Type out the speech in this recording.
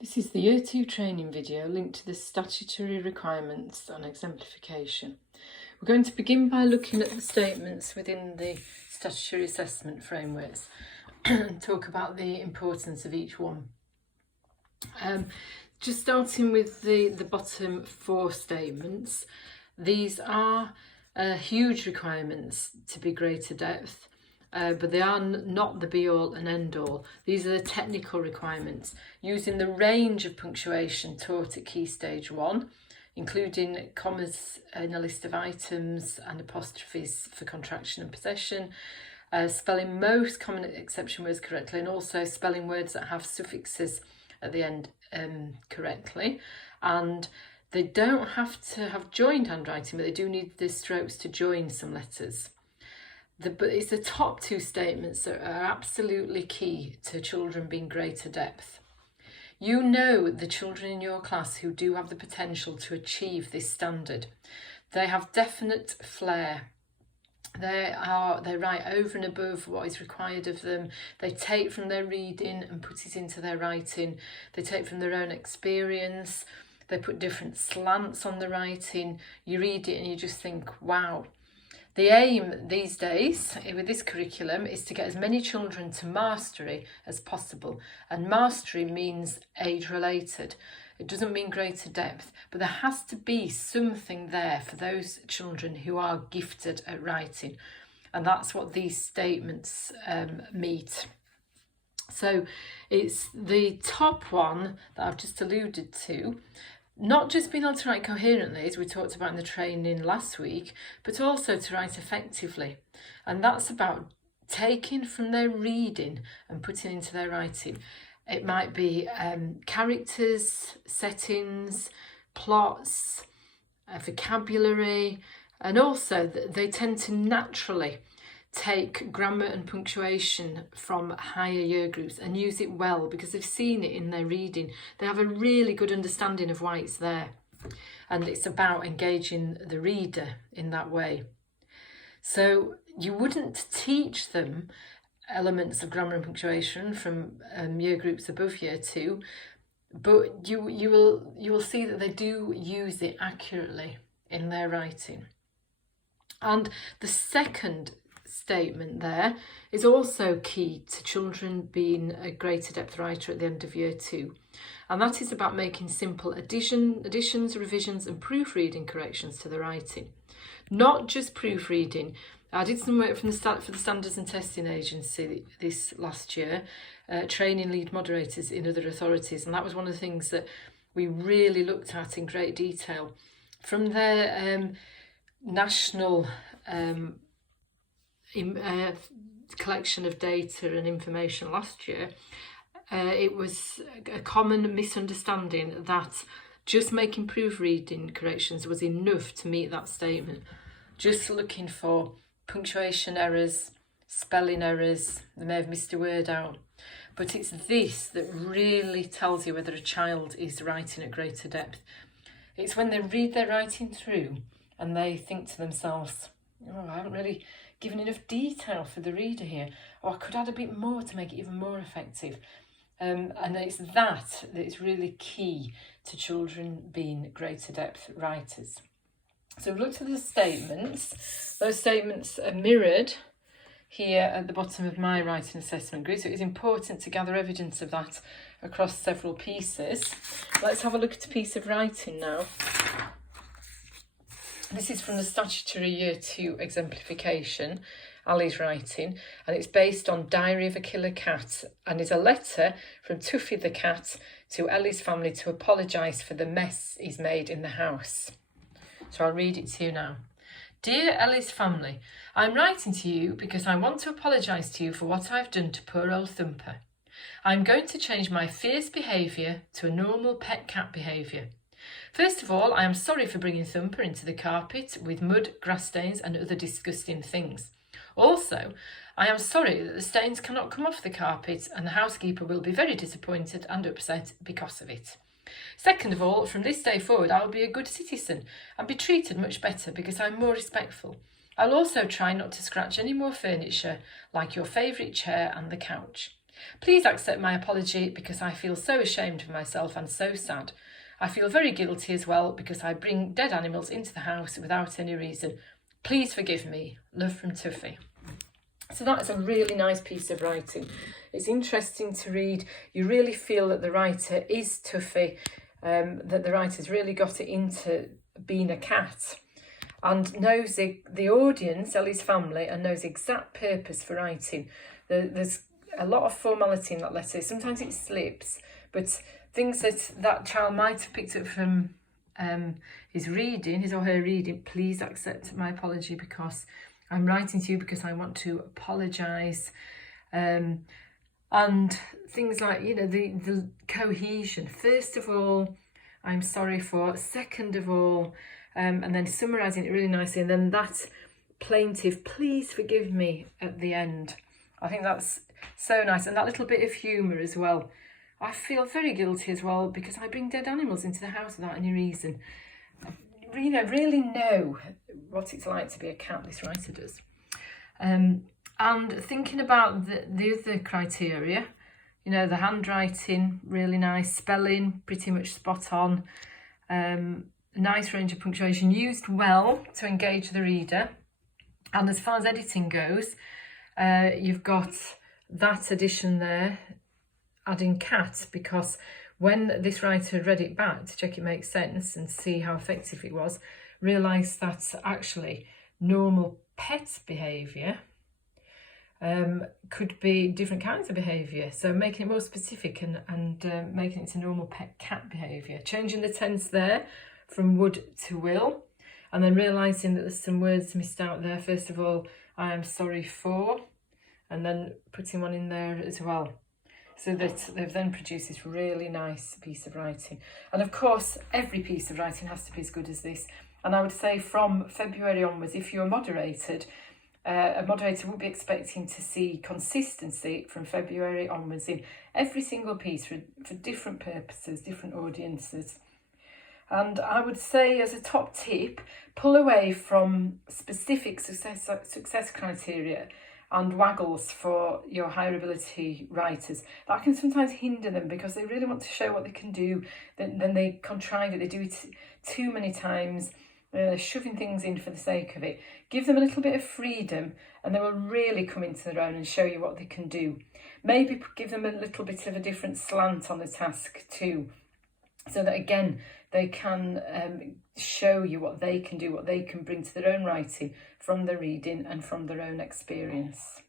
This is the Year 2 training video linked to the statutory requirements on exemplification. We're going to begin by looking at the statements within the statutory assessment frameworks and talk about the importance of each one. Just starting with the bottom 4 statements, these are huge requirements to be greater depth. But they are not the be-all and end-all. These are the technical requirements, using the range of punctuation taught at Key Stage 1, including commas in a list of items and apostrophes for contraction and possession, spelling most common exception words correctly, and also spelling words that have suffixes at the end correctly. And they don't have to have joined handwriting, but they do need the strokes to join some letters. But it's the top 2 statements that are absolutely key to children being greater depth. You know the children in your class who do have the potential to achieve this standard. They have definite flair. They write over and above what is required of them. They take from their reading and put it into their writing. They take from their own experience. They put different slants on the writing. You read it and you just think, wow. The aim these days with this curriculum is to get as many children to mastery as possible. And mastery means age-related. It doesn't mean greater depth, but there has to be something there for those children who are gifted at writing. And that's what these statements meet. So it's the top one that I've just alluded to. Not just being able to write coherently, as we talked about in the training last week, but also to write effectively. And that's about taking from their reading and putting into their writing. It might be characters, settings, plots, vocabulary, and also they tend to naturally take grammar and punctuation from higher year groups and use it well because they've seen it in their reading. They have a really good understanding of why it's there. And it's about engaging the reader in that way. So you wouldn't teach them elements of grammar and punctuation from year groups above year 2, but you will see that they do use it accurately in their writing. And the second statement there is also key to children being a greater depth writer at the end of year 2, and that is about making simple additions, revisions and proofreading corrections to the writing. Not just proofreading. I did some work for the Standards and Testing Agency this last year, training lead moderators in other authorities, and that was one of the things that we really looked at in great detail. From their national collection of data and information last year, it was a common misunderstanding that just making proofreading corrections was enough to meet that statement. Just looking for punctuation errors, spelling errors, they may have missed a word out. But it's this that really tells you whether a child is writing at greater depth. It's when they read their writing through and they think to themselves, oh, I haven't really given enough detail for the reader here, or I could add a bit more to make it even more effective. And it's that is really key to children being greater depth writers. So we've looked at the statements. Those statements are mirrored here at the bottom of my writing assessment grid, so it's important to gather evidence of that across several pieces. Let's have a look at a piece of writing now. This is from the statutory year 2 exemplification, Ali's writing, and it's based on Diary of a Killer Cat and is a letter from Tuffy the cat to Ellie's family to apologise for the mess he's made in the house. So I'll read it to you now. Dear Ellie's family, I'm writing to you because I want to apologise to you for what I've done to poor old Thumper. I'm going to change my fierce behaviour to a normal pet cat behaviour. First of all, I am sorry for bringing Thumper into the carpet with mud, grass stains and other disgusting things. Also, I am sorry that the stains cannot come off the carpet and the housekeeper will be very disappointed and upset because of it. Second of all, from this day forward, I will be a good citizen and be treated much better because I'm more respectful. I'll also try not to scratch any more furniture like your favourite chair and the couch. Please accept my apology because I feel so ashamed of myself and so sad. I feel very guilty as well because I bring dead animals into the house without any reason. Please forgive me. Love from Tuffy. So that's a really nice piece of writing. It's interesting to read. You really feel that the writer is Tuffy, that the writer's really got it into being a cat and knows the audience, Ellie's family, and knows exact purpose for writing. There's a lot of formality in that letter. Sometimes it slips, but things that child might have picked up from his or her reading. Please accept my apology because I'm writing to you because I want to apologise. And things like, the cohesion. First of all, I'm sorry for. Second of all, and then summarising it really nicely. And then that plaintive, please forgive me at the end. I think that's so nice. And that little bit of humour as well. I feel very guilty as well because I bring dead animals into the house without any reason. Really know what it's like to be a cat, this writer does. And thinking about the other criteria, the handwriting, really nice, spelling, pretty much spot on, nice range of punctuation, used well to engage the reader. And as far as editing goes, you've got that addition there, adding cat, because when this writer read it back to check it makes sense and see how effective it was, realised that actually normal pet behaviour could be different kinds of behaviour. So making it more specific and making it to normal pet cat behaviour. Changing the tense there from would to will, and then realising that there's some words missed out there. First of all, I am sorry for, and then putting one in there as well. So that they've then produced this really nice piece of writing. And of course, every piece of writing has to be as good as this. And I would say from February onwards, if you're moderated, a moderator will be expecting to see consistency from February onwards in every single piece for different purposes, different audiences. And I would say as a top tip, pull away from specific success criteria and waggles for your higher ability writers. That can sometimes hinder them because they really want to show what they can do. Then they contrive it, they do it too many times, shoving things in for the sake of it. Give them a little bit of freedom and they will really come into their own and show you what they can do. Maybe give them a little bit of a different slant on the task too, so that again, they can show you what they can do, what they can bring to their own writing from the reading and from their own experience.